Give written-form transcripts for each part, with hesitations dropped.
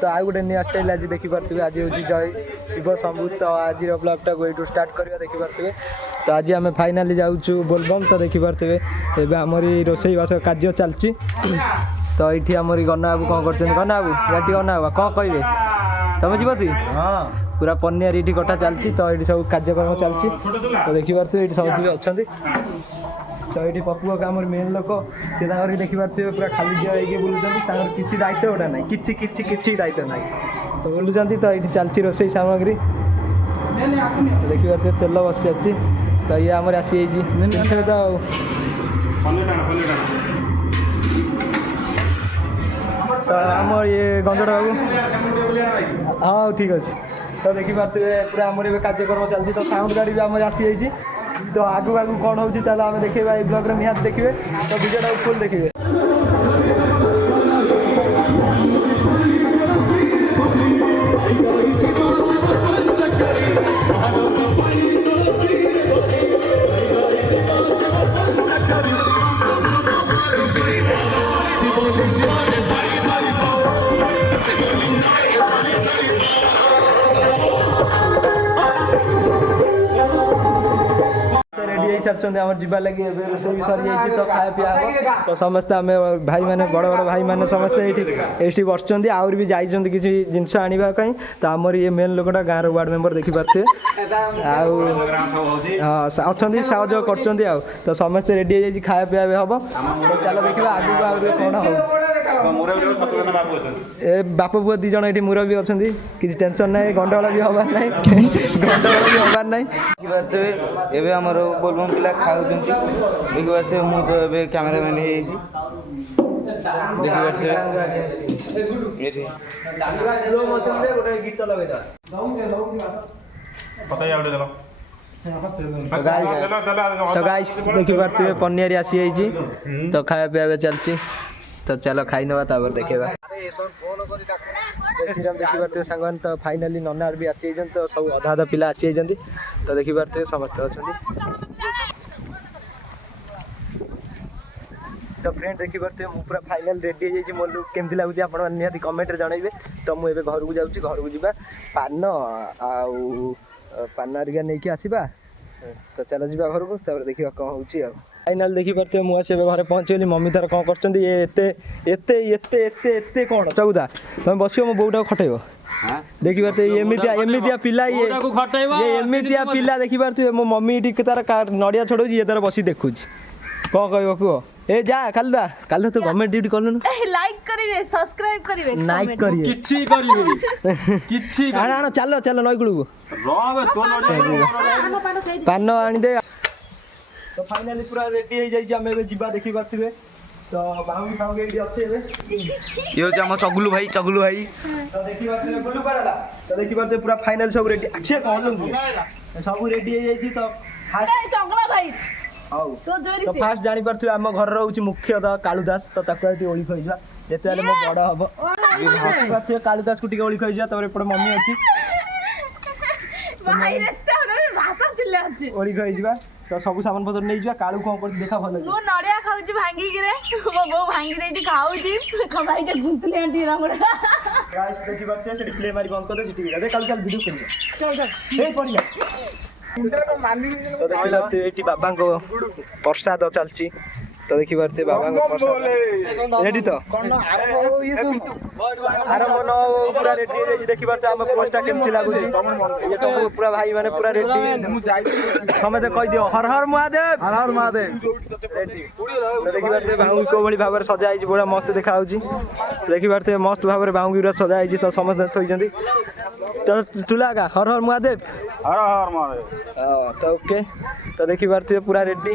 तो आउ गोटे न्यू स्टाइल आज देखिपे आज हूँ जय शिव शंभु। तो आज ब्लॉगटा को यू स्टार्ट करवा देखिपे। तो आज आम फाइनाली जाऊँ बोलबम। तो देखिपे एवं आमरी रोषेईवास कार्य चलती। तो ये आमरी गन्ना बाबू कौन कर गन्ना बाबू ये गन्ना बाबू कौन कहे तुम जीवती हाँ पूरा पनिर ये कटा चलती। तो ये सब कार्यक्रम चलती। तो देखिपे ये समस्त अच्छा। तो ये पप्पू का आम मेन लोक सी देखिपे पूरा खाली दिया बुलूँ किसी दायित्व गोटा ना कि दायित्व ना तो बुलूँ। तो ये चलती रोषे सामग्री देखिपे तेल बस चलती। तो ये आम आसी तो तो आम ये गंजड़ बाबू हाँ ठीक अच्छे। तो देखिपे पूरा आम कार्यक्रम चलती। तो साउंड गाड़ी भी आम आसी। तो आगू आगू कौन हो चलो आम देखा ये ब्लॉग निहाती देखिए। तो वीडियो फुल देखिए। आम जीवा लगे रोषे सरी जाइए। तो खाया पीया तो समस्ते आम भाई मैंने बड़ बड़ भाई मैंने समस्ते ये बस आउरी भी जाइए किसी जिनस आने। तो आमर ये मेन लोकटा गाँव वार्ड मेंबर देखिपे हाँ अच्छा साहय कर। तो समस्ते रेडी हो खाया पीया हम। तो चलो देखा आगे आगे कौन हो ए बाप पुआ दी जन ये मुरबी अच्छा किसी टेंशन ना गंडगोल भी हबार ना गंडगोल भी हबार ना एवं आम बोलबम पिला खाऊ देखिए मुझे तो कैमेरामैन गीत लगे तो गाइस देखिपे पनिर आसी तो खाया पीया चलती। तो चलो खाई नवा देखा देखिपे सांग। तो फाइनाली नना भी आसी तो सब अधा अधा पिला आसी। तो देखिपे समस्त अच्छा। तो फ्रेंड देखिपे मुझे पूरा फाइनाल रेडी हो मोर लुक केमती लगुच आप निहाती कमेंट जनइबे। तो मुझे घर को जाऊँगी घर को जावा पान पान हरिका नहीं आसवा। तो चलो जी घर को देखा कौन हो फाइनाल देखिपे मुझे घर पहुँचली। मम्मी तार कौन कर कौन चौदा तुम बस मो बोटा खटेब देखिपे एमतिया पिला ये एमतिया पिला देखिपे मो मम्मी तार नड़िया छोड़ ये तार बस देखुच कौन कह कह ए जा काल तो गवर्नमेंट ड्यूटी कलु लाइक करिवे सब्सक्राइब करिवे लाइक करिवे किछि करिवे किछि आना चलो चलो नई गुळू रो तो नड़िया पान आनी दे। तो फाइनाली पूरा रेडी हो जाई हम एबे जिबा देखि परथिबे। तो बाउंगी बाउंगी एडी अछि एबे ये हो हम चगुलू भाई तो देखि परथिबे गुलू पड़ाला। तो देखि परथिबे पूरा फाइनल सब रेडी अच्छे कहलु सब रेडी हो जाई। तो फास्ट चगला भाई हाउ तो फास्ट जानि परथिबे हम घर रहउची मुख्यतः कालुदास। तो ताको एटी ओळी खइजा जेते मो बड़ हबो परथिबे कालुदास को टिके ओळी खइजा। तबरे पड मम्मी अछि भाई रेता भाषा चिल्ला अछि ओळी खइजा। तो सब सामान पत्र नहीं जा कालू कौन कर देखा भल मो नड़िया खाउची भांगी गिरे मो बो भांगी देती खाउची भाई जे गुंतले आंटी रंगड़ा गाइस देखि बच्चे से प्ले मारी बंद कर दे ठीक है कल कल वीडियो करिए चल ए पड़िया। तो देखि एटी बाबा को प्रसाद चलची। तो देखि परते बाबा को प्रसाद रेडी। तो आरंभ न पूरा रेडी हो जाई देखि परते हम पोस्टटा केमथि लागु ये सब पूरा भाई माने पूरा रेडी समय कह दियो हर हर महादेव हर हर महादेव रेडी। तो देखि परते बांगी को बड़ी भाबरे सजा आइज बड़ा मस्त देखा होची। देखि परते मस्त भाबरे बांगी रा सजा आइज। तो समस्त थई जंदी तो टुलागा हर हर महादेव हर हर महादेव हां तो ओके। तो देखि परते पूरा रेडी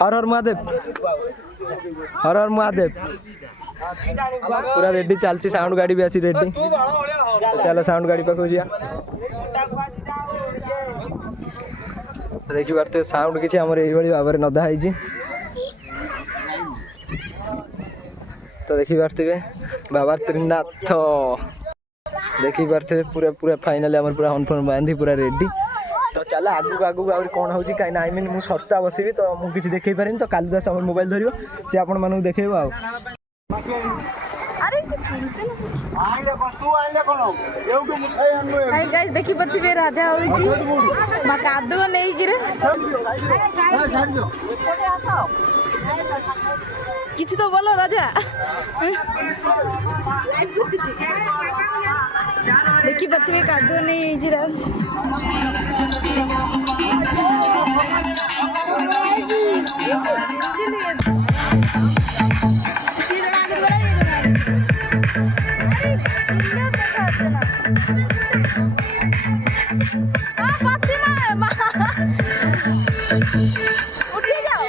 हर हर महादेव हर हर महादेव पूरा रेडी चलती। साउंड गाड़ी भी आसी रेडी। तो चलो साउंड गाड़ी पाखु जा देखि परते साउंड किछि हमर एही बड़ी भाबरे नदा हैजी। तो देखि परते बाबा त्रिनाथ देखि परते पूरा पूरा फाइनल हमर पूरा हनफन बांधी पूरा रेडी। तो चल आगू आगू आउरी कौन हो कहीं आई मीन मुझे सस्ता बसबी। तो मुझे देखई पारे। तो कालिदास मोबाइल धर सी आपण मानू देखेब आ भाई गाइस देखि पथिबे राजा होइची मा कादुआ नै गिरे किछि तो बोलो राजा देखि पथिबे कादुआ नै जी राज उठिए जाओ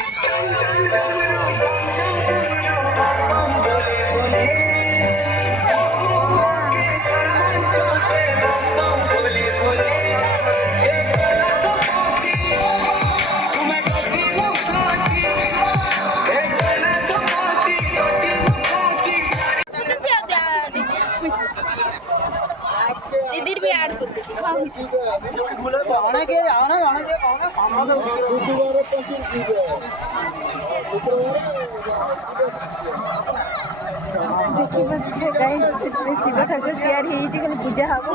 दीदी भी ऐड कर दीजिए देखिए गाइस शिव ठाकुर तैयार ହେଇଛି ଖାଲି ପୂଜା ହବ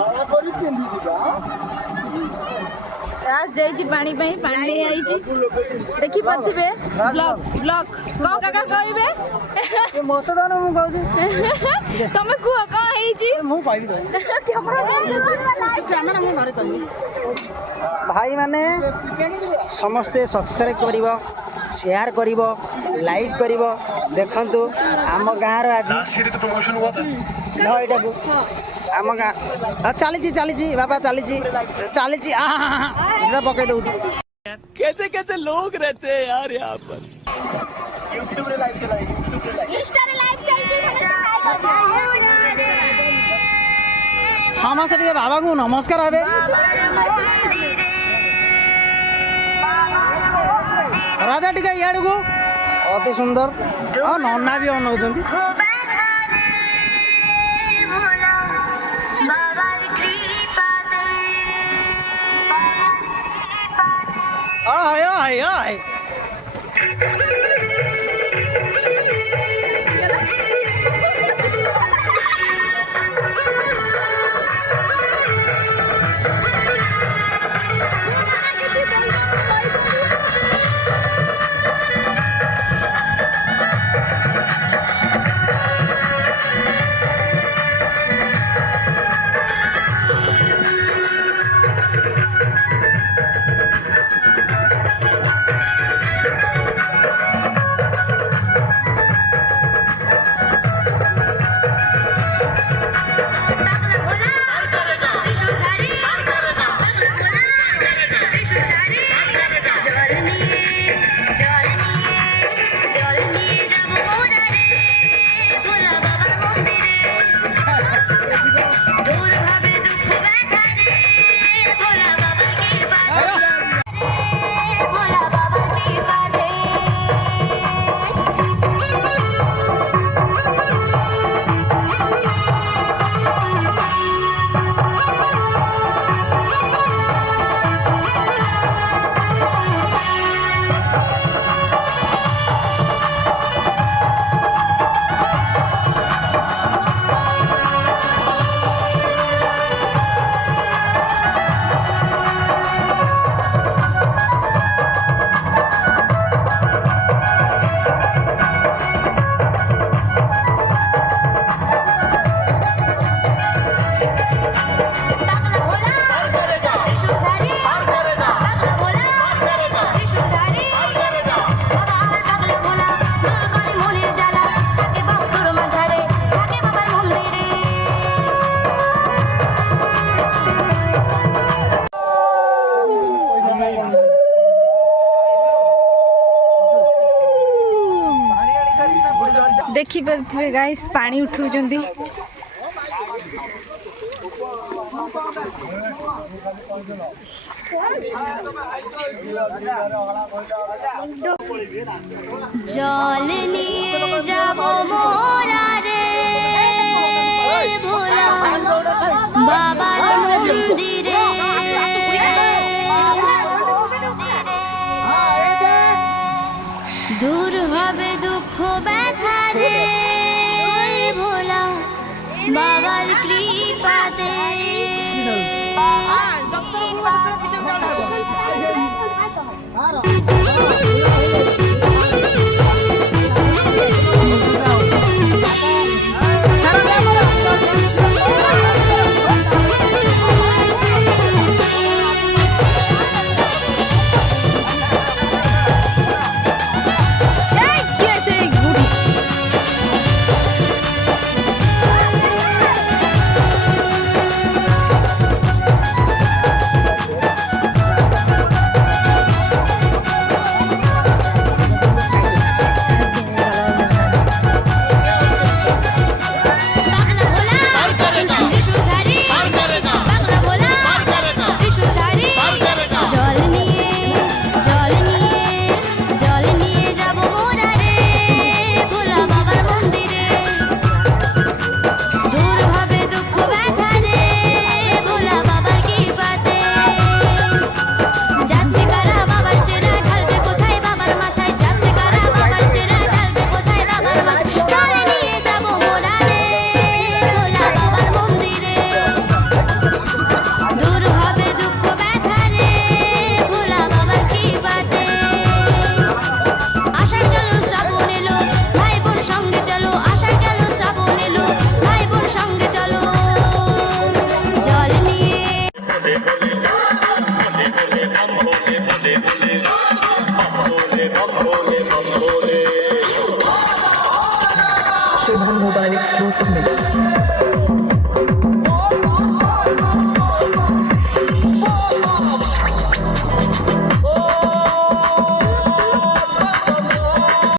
राज जाइछि पानी पई पानी नहीं आइछि देखि पथिबे ब्लॉक ब्लॉक को काका कहबे मत दान मु कहू तमे को का ହେଇछि मु कहबी कैमरा मु घरे कहबी भाई माने समस्ते सब्सक्राइब करिवो शेयर करिवो लाइक करिवो देखंतु आम गाँव रो आज एटा को आम गाँ चली बाबा चली पकड़ दो कैसे कैसे लोग रहते हैं यार यहाँ पर यूट्यूब रे लाइव इंस्टा रे लाइव समस्त टिके बाबा को नमस्कार हेबे राजा टिके याड को अति सुंदर और नन्ना भी अनौछंती आय आय आय देखी पारे गाइस पानी उठाउछन्ती जल निये जाबो मोरा रे भोला बाबार मंदिरे दूर